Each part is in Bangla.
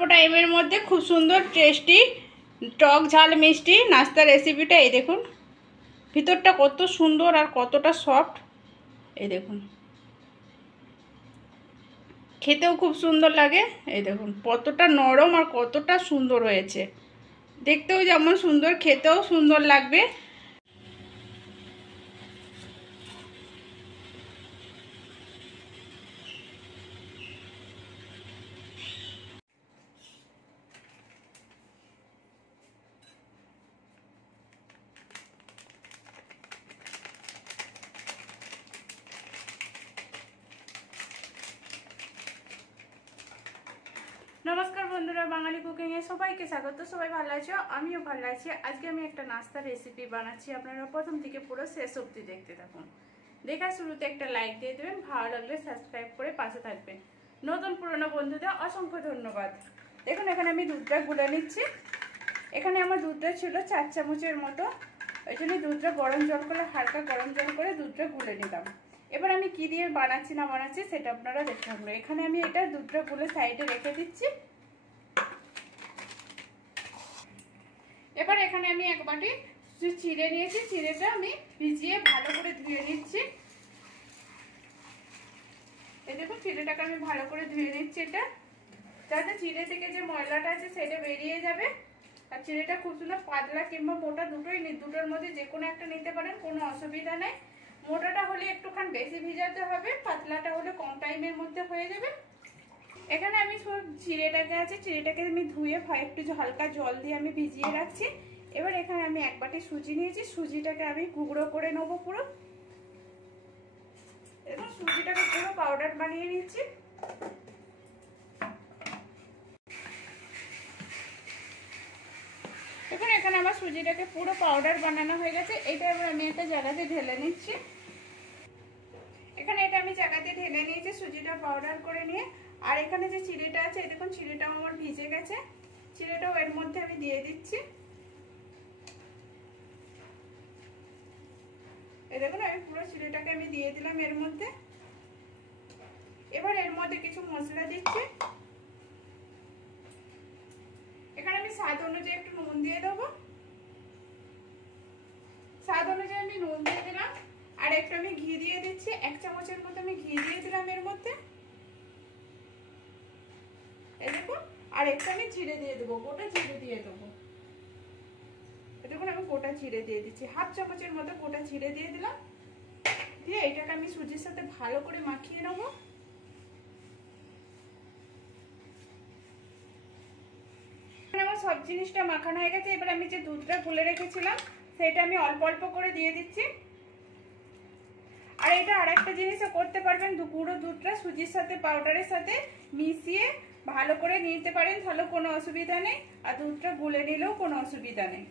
অল্প টাইমের মধ্যে খুব সুন্দর টেস্টি টক ঝাল মিষ্টি নাস্তা রেসিপিটা এই দেখুন। ভিতরটা কত সুন্দর আর কতটা সফট, এই দেখুন। খেতেও খুব সুন্দর লাগে, এই দেখুন কতটা নরম আর কতটা সুন্দর হয়েছে। দেখতেও যেমন সুন্দর, খেতেও সুন্দর লাগবে। নমস্কার বন্ধুরা, বাঙালি কুকিংয়ে সবাইকে স্বাগত। সবাই ভালো আছো? আমিও ভালো আছি। আজকে আমি একটা নাস্তা রেসিপি বানাচ্ছি। আপনারা প্রথম থেকে পুরো শেষ অবধি দেখতে থাকুন। দেখার শুরুতে একটা লাইক দিয়ে দেবেন, ভালো লাগলে সাবস্ক্রাইব করে পাশে থাকবেন। নতুন পুরনো বন্ধুদের অসংখ্য ধন্যবাদ। দেখুন এখানে আমি দুধটা গুলে নিচ্ছি। এখানে আমার দুধটা ছিল 4 চামচের মতো, ওই জন্য দুধটা গরম জল করে, হালকা গরম জল করে দুধটা গুলে নিলাম। এবার আমি কি দিয়ে বানাচ্ছি না বানাচ্ছি সেটা আপনারা দেখতে থাকবেন। এখানে আমি এটা দুধটা গুলে সাইডে রেখে দিচ্ছি। এবার এখানে আমি এক বাটি চিড়ে নিয়েছি, চিড়েটা আমি ভিজিয়ে ভালো করে ধুয়ে নিচ্ছি। এই দেখুন চিড়েটাকে আমি ভালো করে ধুয়ে নিচ্ছি, এটা যাতে চিড়ে থেকে যে ময়লাটা আছে সেটা বেরিয়ে যাবে। আর চিড়েটা খুব সুন্দর পাতলা কিংবা মোটা দুটোই, দুটোর মধ্যে যে কোনো একটা নিতে পারেন, কোনো অসুবিধা নেই। মোটাটা হলে একটুখানি বেশি ভিজাতে হবে, পাতলাটা হলে কম টাইমের মধ্যে হয়ে যাবে। এখানে আমি চিড়েটাকে আছে, চিড়েটাকে আমি ধুয়ে একটু হালকা জল দিয়ে আমি ভিজিয়ে রাখছি। এবার এখানে আমি এক বাটি সুজি নিয়েছি, সুজিটাকে আমি গুঁড়ো করে নেবো পুরো। এবার সুজিটাকে পুরো পাউডার বানিয়ে নিচ্ছি। দেখুন এখানে আমার সুজিটাকে পুরো পাউডার বানানো হয়ে গেছে। এটা এবার আমি একটা জায়গাতে ঢেলে নিচ্ছি। এখানে এটা আমি জায়গাতে ঢেলে নিয়েছি সুজিটা পাউডার করে নিয়ে। আর এখানে যে চিড়েটা আছে, দেখুন চিড়েটাও আমার ভিজে গেছে, চিড়েটাও এর মধ্যে আমি দিয়ে দিচ্ছি। এই দেখুন আমি পুরো চিড়েটাকে আমি দিয়ে দিলাম এর মধ্যে। এবার এর মধ্যে কিছু মশলা দিচ্ছি। এখানে আমি স্বাদ অনুযায়ী একটু নুন দিয়ে দেবো। স্বাদ অনুযায়ী আমি নুন দিয়ে দিলাম। আর একটু আমি ঘি দিয়ে দিচ্ছি, 1 চামচের মতো আমি ঘি দিয়ে দিলাম এর মধ্যে। এই দেখুন, আর একটু আমি জিরে দিয়ে দেবো, গোটা জিরে দিয়ে দেবো। দেখুন আমি গোটা জিরে দিয়ে দিচ্ছি, 1/2 চামচের মতো গোটা জিরে দিয়ে দিলাম। দিয়ে এটাকে আমি সুজির সাথে ভালো করে মাখিয়ে নেবো। আমার সব জিনিসটা মাখানো হয়ে গেছে। এবার আমি যে দুধটা গুলে রেখেছিলাম সেটা আমি অল্প অল্প করে দিয়ে দিচ্ছি। আর এটা আরেকটা জিনিসও করতে পারবেন, পুরো দুধটা সুজির সাথে পাউডারের সাথে মিশিয়ে ভালো করে নিতে পারেন, তাহলে কোনো অসুবিধা নেই। আর দুধটা গুলে নিলেও কোনো অসুবিধা নেই।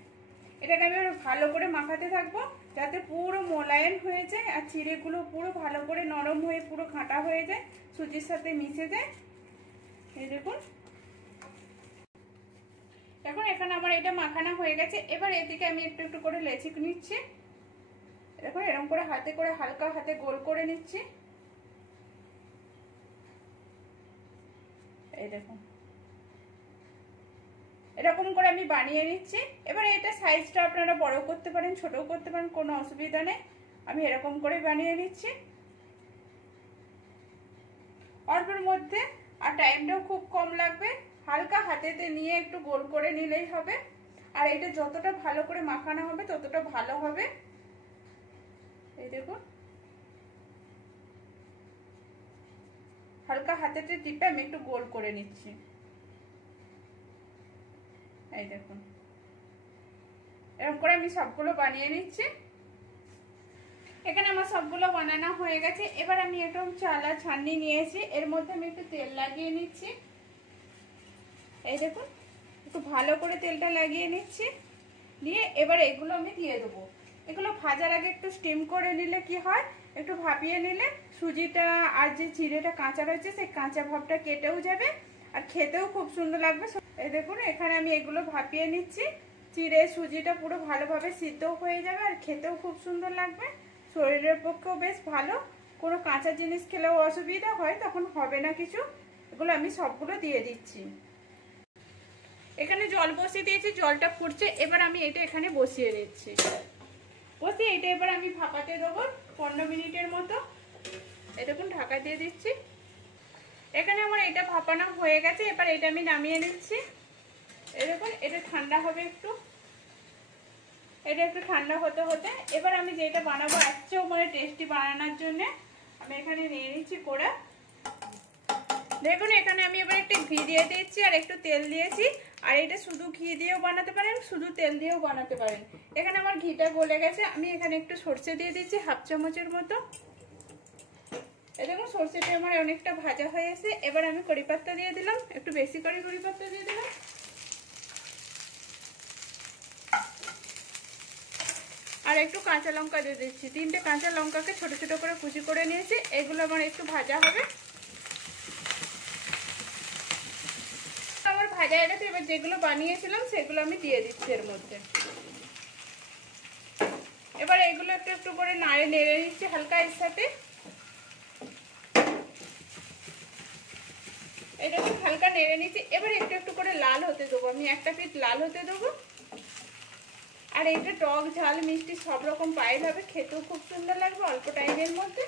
এটাকে আমি ভালো করে মাখাতে থাকবো যাতে পুরো মোলায়েম হয়ে যায় আর চিড়েগুলো পুরো ভালো করে নরম হয়ে পুরো ঘাঁটা হয়ে যায়, সুজির সাথে মিশে যায়। এই দেখুন এখন এখানে আমার এটা মাখানো হয়ে গেছে। এবার এদিকে আমি একটু একটু করে লেচি নিচ্ছি। দেখুন এরকম করে হাতে করে হালকা হাতে গোল করে নিচ্ছি। এই দেখুন এরকম করে আমি বানিয়ে নিচ্ছি। এবার এটা সাইজটা আপনারা বড় করতে পারেন, ছোটও করতে পারেন, কোনো অসুবিধা নেই। আমি এরকম করে বানিয়ে নিচ্ছি অল্পের মধ্যে, আর টাইমটাও খুব কম লাগবে। হালকা হাতেতে নিয়ে একটু গোল করে নিলেই হবে। আর এটা যতটা ভালো করে মাখানো হবে ততটা ভালো হবে। এই দেখুন হালকা হাতেতে টিপে আমি একটু গোল করে নিচ্ছি। এই দেখুন এরকম করে আমি সবগুলো বানিয়ে নিচ্ছি। এখানে আমার সবগুলো বানানো হয়ে গেছে। এবার আমি একটু চালা ছাঁকনি নিয়েছি, এর মধ্যে আমি একটু তেল লাগিয়ে নিচ্ছি। এই দেখুন একটু ভালো করে তেলটা লাগিয়ে নিচ্ছি। নিয়ে এবার এগুলো আমি দিয়ে দেবো। এগুলো ভাজার আগে একটু স্টিম করে নিলে কি হয়, একটু ভাপিয়ে নিলে সুজিটা আর যে চিড়েটা কাঁচা রয়েছে সেই কাঁচা ভাবটা কেটেও যাবে আর খেতেও খুব সুন্দর লাগবে। এই দেখুন এখানে আমি এগুলো ভাপিয়ে নিচ্ছি। চিড়ে সুজিটা পুরো ভালোভাবে সিদ্ধও হয়ে যাবে আর খেতেও খুব সুন্দর লাগবে, শরীরের পক্ষেও বেশ ভালো। কোনো কাঁচা জিনিস খেলেও অসুবিধা হয় তখন হবে না কিছু। এগুলো আমি সবগুলো দিয়ে দিচ্ছি। এখানে জল বসিয়ে দিয়েছি, জলটা ফুটছে। এবার আমি এটা এখানে বসিয়ে দিচ্ছি। বসিয়ে এটা এবার আমি ভাপাতে দেবো 15 মিনিটের মতো। এরকম ঢাকা দিয়ে দিচ্ছি। এখানে আমার এটা ভাপানো হয়ে গেছে। এবার এটা আমি নামিয়ে নিচ্ছি। এরকম এটা ঠান্ডা হবে একটু, এটা একটু ঠান্ডা হতে হতে এবার আমি যেটা বানাবো একচেও মানে টেস্টি বানানোর জন্য আমি এখানে নিয়ে নিচ্ছি কোড়া। দেখুন এখানে আমি এবার একটু ঘি দিয়ে দিচ্ছি আর একটু তেল দিয়েছি। আর এটা শুধু ঘি দিয়েও বানাতে পারেন, শুধু তেল দিয়েও বানাতে পারেন। এখানে আমার ঘিটা গলে গেছে, আমি এখানে একটু সরষে দিয়ে দিচ্ছি হাফ চামচের মতো। দেখুন সরষেটা আমার অনেকটা ভাজা হয়ে গেছে। এবার আমি কারি পাতা দিয়ে দিলাম, একটু বেশি করে কারি পাতা দিয়ে দিলাম। আর একটু কাঁচা লঙ্কা দিয়ে দিচ্ছি, 3টে কাঁচা লঙ্কাকে ছোট ছোট করে কুচি করে নিয়েছি। এগুলো আমার একটু ভাজা হবে। আমার ভাজা হয়ে গেছে। এবার যেগুলো বানিয়েছিলাম সেগুলো আমি দিয়ে দিচ্ছি এর মধ্যে। এবার এগুলো একটু একটু করে নেড়ে নিচ্ছি হালকা এর সাথে। এটাকে হালকা নেড়ে নিচ্ছি। এবার একটু একটু করে লাল হতে দেবো, আমি একটা পিঠ লাল হতে দেবো। আর এটা টক ঝাল মিষ্টি সব রকম পায়েস হবে, খেতেও খুব সুন্দর লাগবে অল্প টাইমের মধ্যে।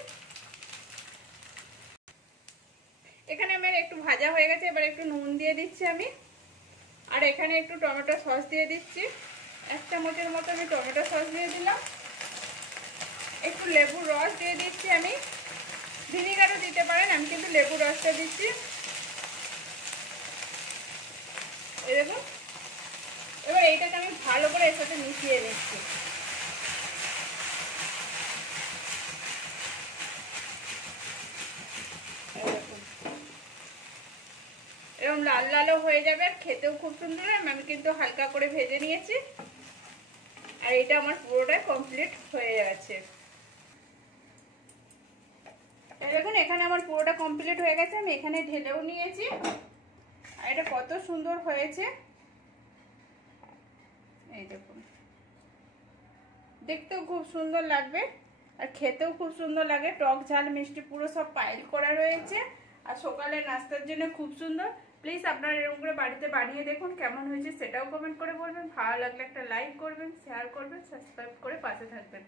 এখানে আমার একটু ভাজা হয়ে গেছে। এবার একটু নুন দিয়ে দিচ্ছি আমি। আর এখানে একটু টমেটো সস দিয়ে দিচ্ছি, 1 চামচের মতো আমি টমেটো সস দিয়ে দিলাম। একটু লেবুর রস দিয়ে দিচ্ছি আমি, ভিনিগারও দিতে পারেন, আমি কিন্তু লেবুর রসটা দিচ্ছি। এই দেখুন এবার এইটাকে আমি ভালো করে এর সাথে মিশিয়ে নিচ্ছি। এরকম লাল লালও হয়ে যাবে, খেতেও খুব সুন্দর। আমি কিন্তু হালকা করে ভেজে নিয়েছি। আর এটা আমার পুরোটাই কমপ্লিট হয়ে গেছে। দেখুন এখানে আমার পুরোটা কমপ্লিট হয়ে গেছে। আমি এখানে ঢেলেও নিয়েছি। আর এটা কত সুন্দর হয়েছে, এই দেখুন দেখতেও খুব সুন্দর লাগবে আর খেতেও খুব সুন্দর লাগে। টক ঝাল মিষ্টি পুরো সব পাইল করা রয়েছে। আর সকালে নাস্তার জন্য খুব সুন্দর। প্লিজ আপনারা এরকম করে বাড়িতে বানিয়ে দেখুন, কেমন হয়েছে সেটাও কমেন্ট করে বলবেন। ভালো লাগলে একটা লাইক করবেন, শেয়ার করবেন, সাবস্ক্রাইব করে পাশে থাকবেন।